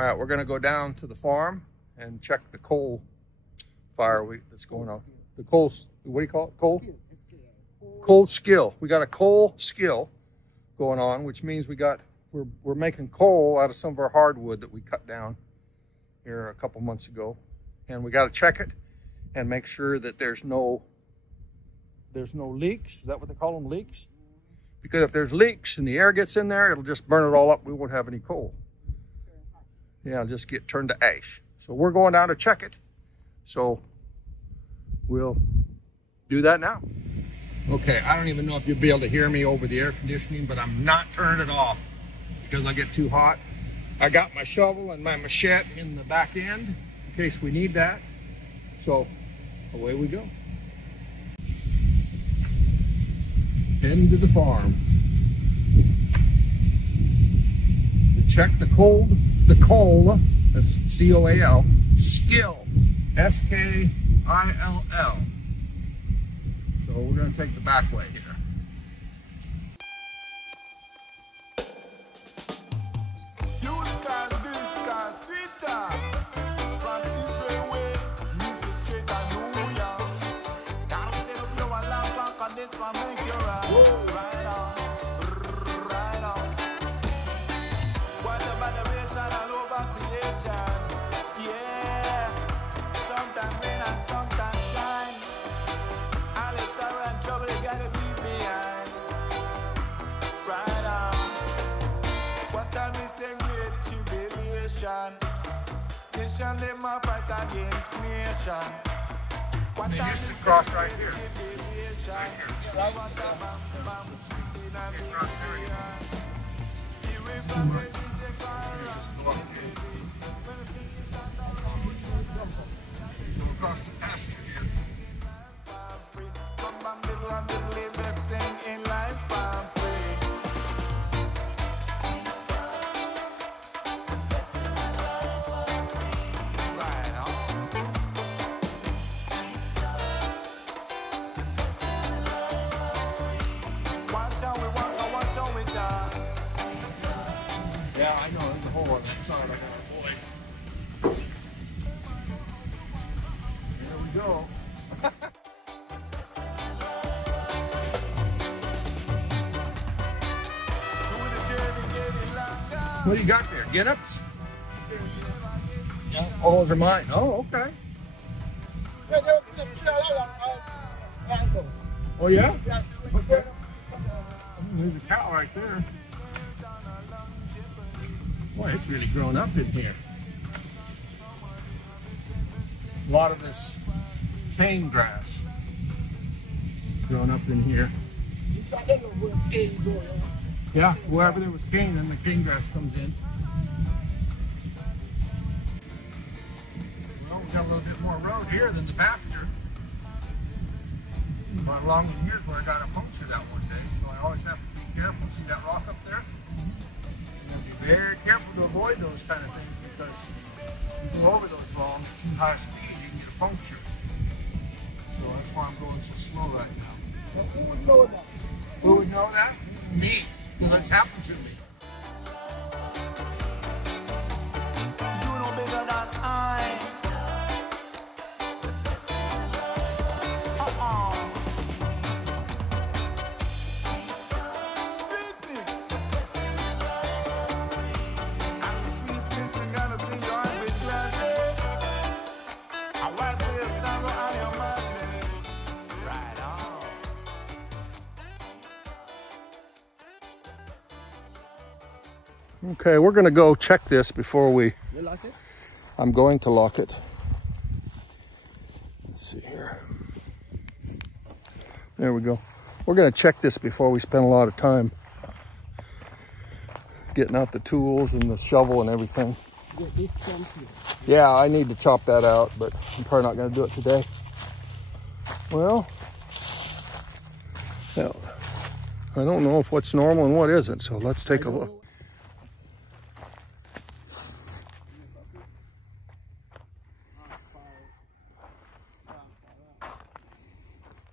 All right, we're gonna go down to the farm and check the coal fire that's going on. The coal, what do you call it? Coal? Coal skill. We got a coal skill going on, which means we're making coal out of some of our hardwood that we cut down here a couple months ago. And we got to check it and make sure that there's no leaks. Is that what they call them, leaks? Because if there's leaks and the air gets in there, it'll just burn it all up. We won't have any coal. Yeah, it'll just get turned to ash. So we're going down to check it. So we'll do that now. Okay, I don't even know if you'll be able to hear me over the air conditioning, but I'm not turning it off because I get too hot. I got my shovel and my machete in the back end in case we need that. So away we go. Heading to the farm to check the coal, that's C-O-A-L, skill, S-K-I-L-L. So we're going to take the back way here. Nation, they might fight against nation. They used to cross right here. Go across the pasture here. Yeah, I know, there's a hole on that side I gotta avoid. Here we go. What do you got there? Get-ups? Yeah. Oh, those are mine. Oh, okay. Oh, yeah? Okay. There's a cow right there. Boy, it's really grown up in here. A lot of this cane grass is grown up in here. Yeah, wherever there was cane, then the cane grass comes in. Well, we got a little bit more road here than the pasture. But along the years where I got a puncture that one day, so I always have to be careful. See that rock up there? You have to be very careful to avoid those kind of things because if you go over those long at too high speed, you can get a puncture. So that's why I'm going so slow right now. Who would know that? Who would know that? Me, because that's happened to me. You know better than I. Sweetness. And sweetness and gotta bring you on with gladness. I wipe away your sorrow and your madness. Right on. Okay, we're going to go check this before we... You lock it? I'm going to lock it. Let's see here. There we go. We're going to check this before we spend a lot of time getting out the tools and the shovel and everything. Yeah, I need to chop that out, but I'm probably not going to do it today. Well, I don't know if what's normal and what isn't, so let's take a look.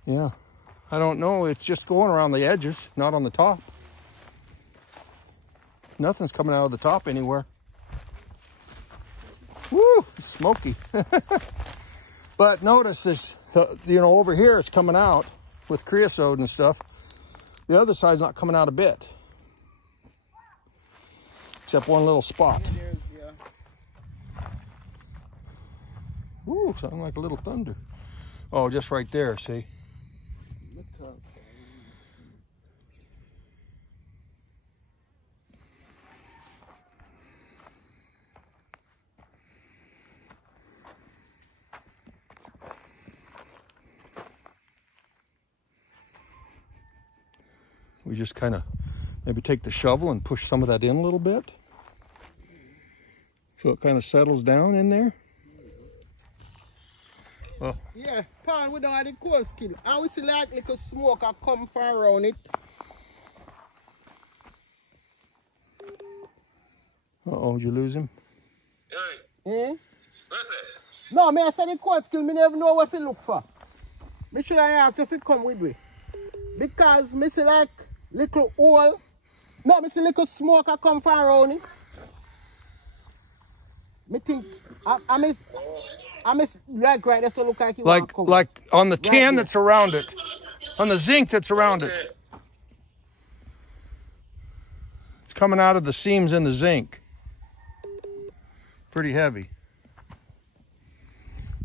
Yeah, I don't know. It's just going around the edges, not on the top. Nothing's coming out of the top anywhere. Woo, it's smoky. But notice this, you know, over here it's coming out with creosote and stuff. The other side's not coming out a bit. Except one little spot. Ooh, sounding like a little thunder. Oh, just right there, see? We just kind of maybe take the shovel and push some of that in a little bit. So it kind of settles down in there. Oh. Yeah, Paul, we don't have the coal skin. I will see like little smoke I come from around it. Uh-oh, did you lose him? Hmm? No, me I said the coal skin, me never know what to look for. Me should I ask if it come with me. Because me see like little hole. No, me see little smoke I come from around it. Me think I miss right there, so look like you like on the tin that's around it, on the zinc that's around it. It's coming out of the seams in the zinc. Pretty heavy.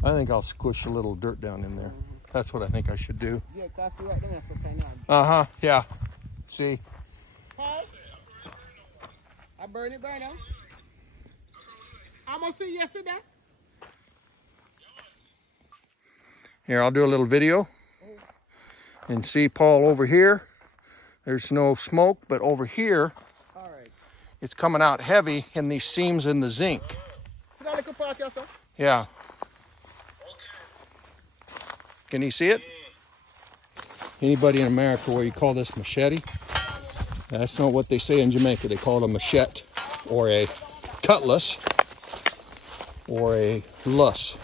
I think I'll squish a little dirt down in there. That's what I think I should do. Yeah, that's right there, so kind of. Uh-huh, yeah. See? Hey? I burn it now. I'm gonna see yesterday. Here, I'll do a little video. And see Paul over here. There's no smoke, but over here, all right, it's coming out heavy in these seams in the zinc. See that little part here, sir? Yeah. Can you see it? Anybody in America where you call this machete? That's not what they say in Jamaica. They call it a machete or a cutlass or a luss.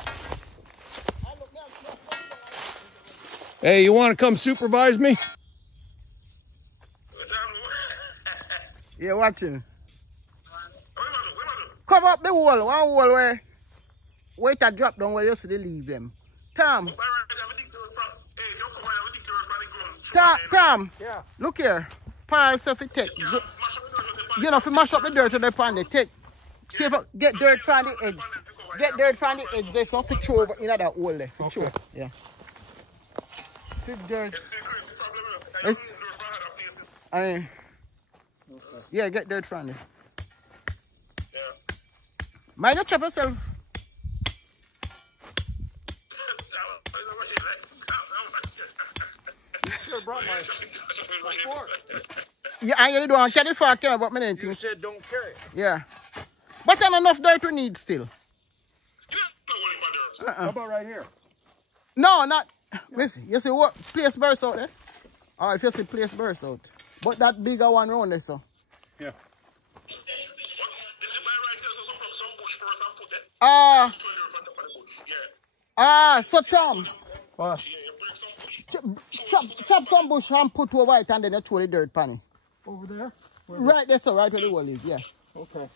Hey, you want to come supervise me? Yeah, watching. Cover up the wall, one wall where wait a drop down where you see they leave them. Tom. Tom. Yeah. Look here. Paul said if it take, you know, if you mash up the dirt on the pan, they take. See if I get dirt from the edge. Get dirt from the edge. There's some to throw over in that hole there. Okay. Yeah. See dirt. Yeah, get dirt from there. Yeah. Mind you chop yourself. Yeah, I ain't don't carry far, care about my name. You said don't carry it. Yeah. But I'm enough dirt we need still. How about right here? No, not. Listen, you see what place burst out there? Oh, if you see place burst out. But that bigger one around there, so. Yeah. So Tom. What? Chop some bush and put over it and then you throw the dirt pan it. Over there? Right there, so right where the wall is, yeah. Okay.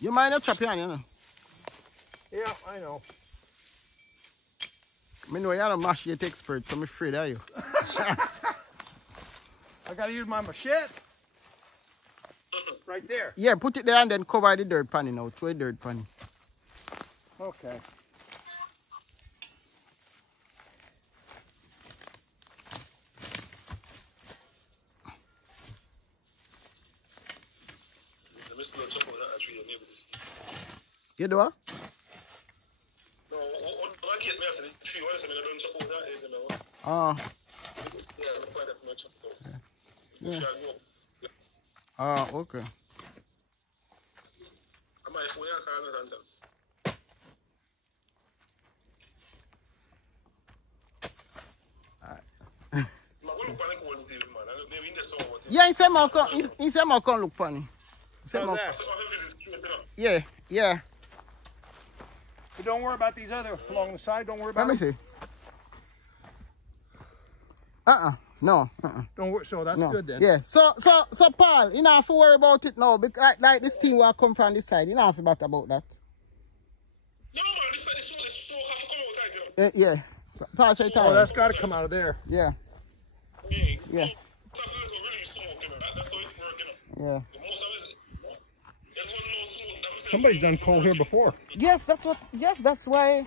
You mind not chop your hand, you know? Yeah, I know. I know you're a machete expert, so I'm afraid of you. I gotta use my machete. Right there. Yeah, put it there and then cover the dirt pan now. Throw the dirt pan. Okay. You do what? No, I get me as the tree. What is it? I don't chop over that. You know. Oh. Yeah, I'm quite as much. Yeah. Oh, okay. I might phone you. Yeah, he said more come look funny. Yeah, yeah. But don't worry about these other along the side. Don't worry about Let me them. see. No. Don't worry. So that's No. good then. Yeah. So Paul, you don't have to worry about it now. Because like this thing will come from this side. You don't have to bother about that. No, man, this smoke has to come out tight, you know. Yeah. Paul say Oh, that's got to come out of there. Yeah. Yeah. That's how it's smoke, you know. That's how it works, you know. Yeah. The most of it, that's what no smoke. That was Somebody's done coal here before. Yes, that's why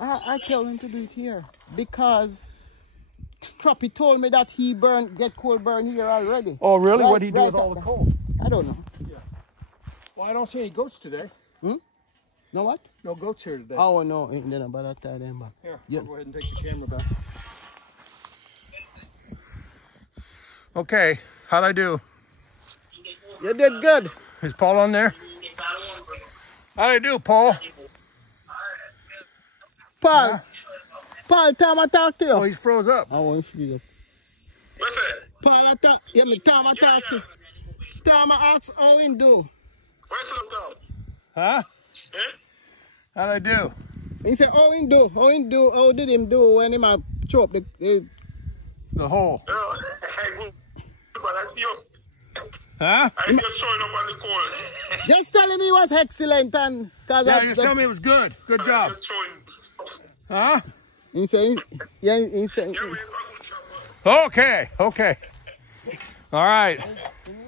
I tell him to do it here. Because Strappy told me that he get coal burn here already. Oh, really? Right, What did he do right with all up the there. coal? I don't know. Well, I don't see any goats today. No what? No goats here today. Oh no, then about that time. But Here, yeah. I'll go ahead and take the camera back. Okay, how'd I do? You did good. Is Paul on there? How'd I do, Paul? Paul, time I talk to you. Oh, he's froze up. I want to speak up. What's that? Paul, I talk. Yeah, me time I talk to you. Time I ask how him do. Where's the town? Huh? Eh? How'd I do? He said how him do. How did him do when him a chop the The hole. Oh, good. But I see you. Huh? I see you showing up on the coal. Just tell him he was excellent and cause Yeah, just tell me it was good. Good job. You're showing. Huh? he said he said Yeah, man, good job. Okay, okay. All right.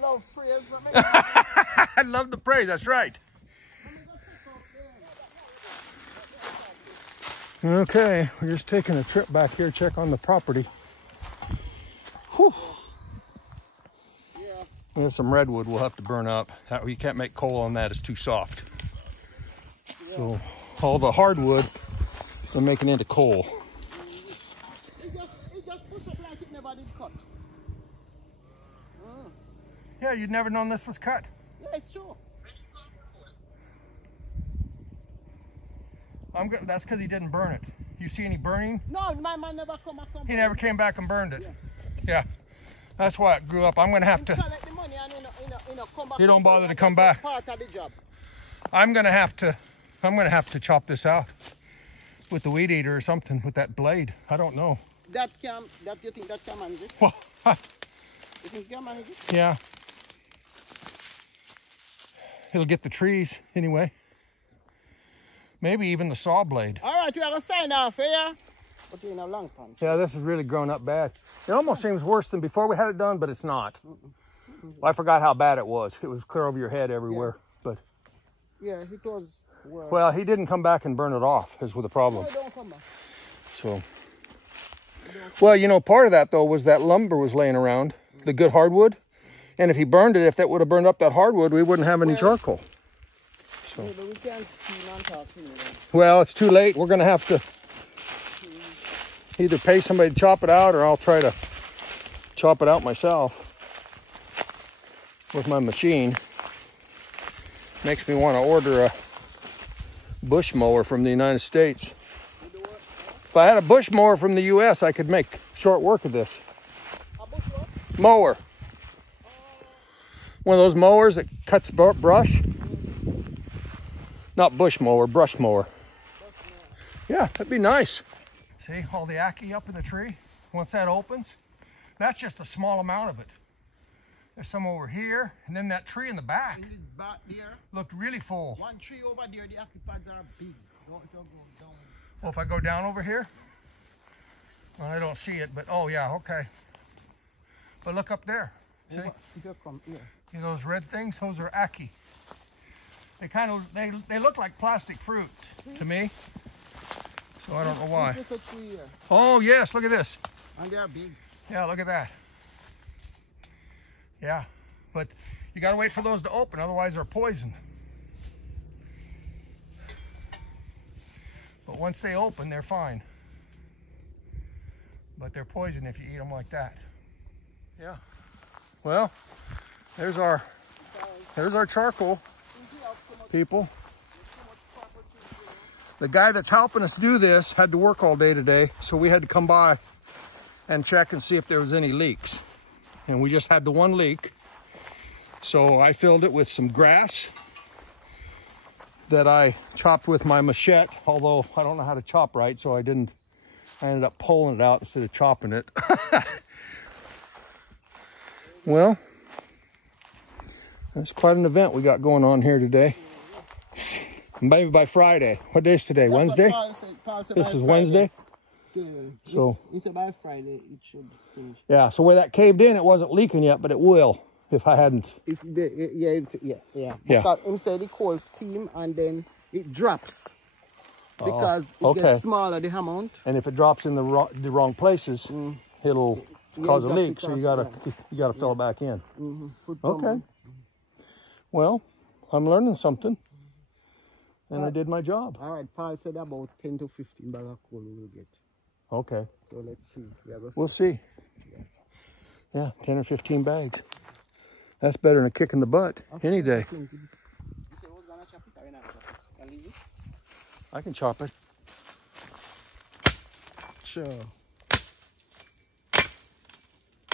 love praise for me. I love the praise, that's right. Okay, we're just taking a trip back here, check on the property. Whew. There's some redwood we'll have to burn up. You can't make coal on that, it's too soft. So all the hardwood, we're making into coal. It just pushed up like it never did cut. Yeah, you'd never known this was cut. Yeah, it's true. That's because he didn't burn it. You see any burning? No, my man never come back. He never came back and burned it. Yeah. That's why it grew up. I'm gonna have to. Collect the money and come back. He don't bother to come back. Part of the job. I'm gonna have to chop this out with the weed eater or something with that blade. I don't know. You think that can manage it? Well, You think you can manage it? yeah. It'll get the trees anyway. Maybe even the saw blade. All right, we have a sign off here. But you're in a long pants. Yeah, this has really grown up bad. It almost seems worse than before we had it done, but it's not. I forgot how bad it was. It was clear over your head everywhere. But Yeah, it was. well, he didn't come back and burn it off, is with the problem. No, don't come back. So, well, you know, part of that though was that lumber was laying around, the good hardwood. And if he burned it, if that would have burned up that hardwood, we wouldn't have any charcoal. So, Yeah, but we can't see non-talking. well, it's too late. We're going to have to either pay somebody to chop it out, or I'll try to chop it out myself with my machine. Makes me want to order a bush mower from the United States. If I had a bush mower from the US, I could make short work of this. Mower. One of those mowers that cuts brush. Not bush mower, brush mower. Yeah, that'd be nice. See all the ackee up in the tree? Once that opens, that's just a small amount of it. There's some over here, and then that tree in the back Back there, looked really full. one tree over there, the occupieds are big. Don't if you're going down. Well, if I go down over here, well, I don't see it, but oh yeah, okay. But look up there. See? If you come here. See those red things? Those are ackee. They kind of, they look like plastic fruit to me. So I don't know why. This is a tree here, Oh yes, look at this. and they are big. Yeah, look at that. Yeah, but you gotta wait for those to open, otherwise they're poison. But once they open, they're fine. But they're poison if you eat them like that. Yeah. Well, there's our charcoal, people. The guy that's helping us do this had to work all day today, so we had to come by and check and see if there was any leaks. And we just had the one leak. So I filled it with some grass that I chopped with my machete, although I don't know how to chop right, so I didn't I ended up pulling it out instead of chopping it. Well, that's quite an event we got going on here today. Maybe by Friday. What day is today? That's Wednesday? Paul said This by is Friday. Wednesday? So He said by Friday it should finish. yeah, so where that caved in, it wasn't leaking yet, but it will if I hadn't. If the, yeah. Yeah. Because him said it calls steam and then it drops. Because it gets smaller, the amount. And if it drops in the wrong places, it'll cause a leak. So you gotta fill it back in. Okay. Well, I'm learning something, and I did my job. All right, Paul said about 10 to 15 bags of coal we will get. Okay. So let's see. We'll see. Yeah, 10 or 15 bags. That's better than a kick in the butt any day. You said was gonna chop it or not chop it? I'll leave it. I can chop it. Sure.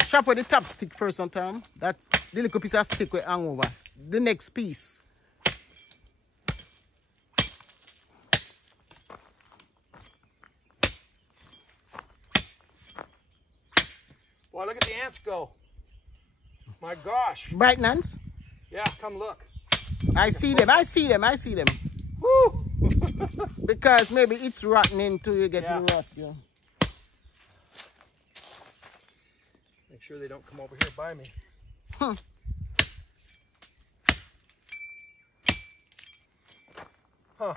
Chop with the top stick first sometime. That the little piece of stick will hang over. The next piece. Boy, look at the ants go. My gosh. Bright ants? Yeah, come look. I see them. Woo! Because maybe it's rotten into you getting rot. Yeah. Make sure they don't come over here by me. Huh.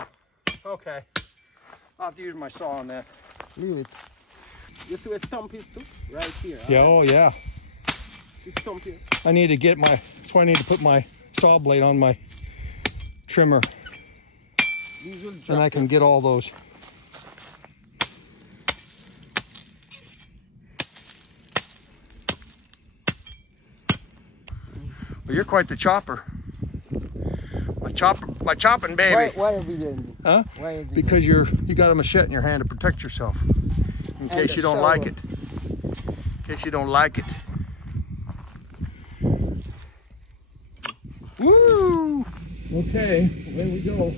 Okay. I'll have to use my saw on that. Leave it. You see where stump is too? Right here. Yeah, oh yeah. See stump here. I need to get my, so I need to put my saw blade on my trimmer. These will drop. And I can get all those. Well, you're quite the chopper. My chopping baby. Why have you done? Huh? Why have you Because you got a machete in your hand to protect yourself. In case you don't like it. In case you don't like it. Woo! Okay, away we go.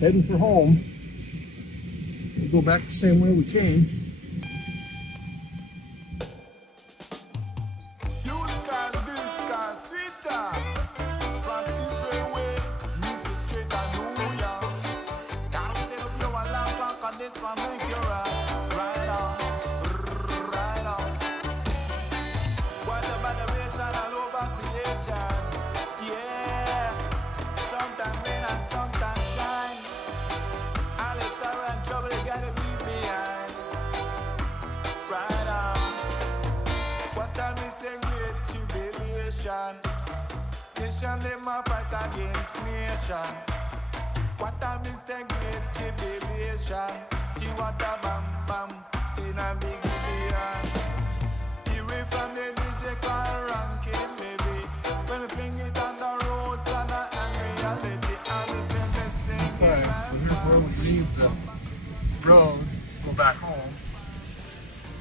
Heading for home. We'll go back the same way we came. Nation, them a fight against nation. What a mistake, great tribulation. She what a bam bam in a big billion. Away from the DJ car ranking, baby. When we fling it on the roads and reality, I'm investing. Alright, so here's where we leave the road, go back home.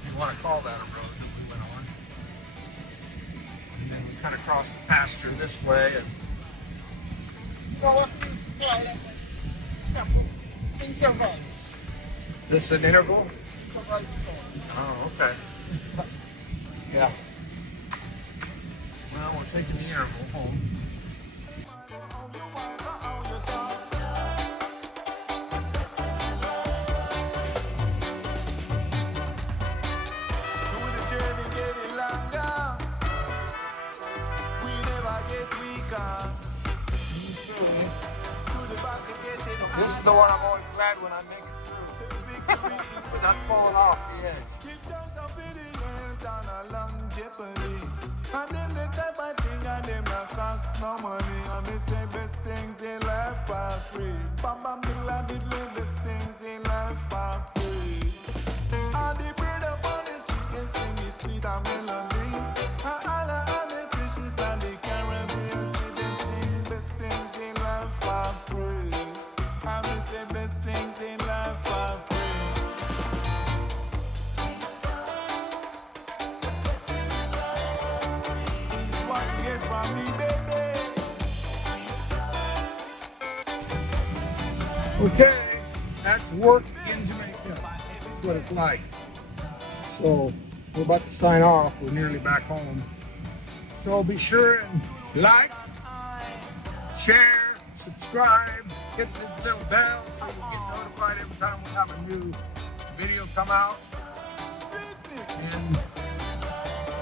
If you want to call that a road that we went on. And then we kind of cross the pasture this way and intervals. this is an interval? Oh, okay. Yeah. Well, we're taking the interval home. Through the journey getting longer, we never get weaker. Through the battle getting This is the one I'm always glad when I make it through. Without falling off the edge. Give us a video on a long jeopardy. And them the type of thing and them not cost no money. And me say best things in life are free. Bam bam diddle diddle, best things in life are free. And the bread up on the chicken sing is sweet and melody. And all the fishes and the Caribbean see them sing best things in life are free. And me say best things in life are free. From me, baby. Okay, that's work in Jamaica. what it's like. So we're about to sign off. We're nearly back home. So be sure and like, share, subscribe, hit the little bell so you get notified every time we have a new video come out. And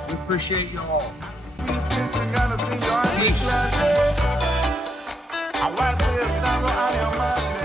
we appreciate you all. I wipe your sorrow on your madness.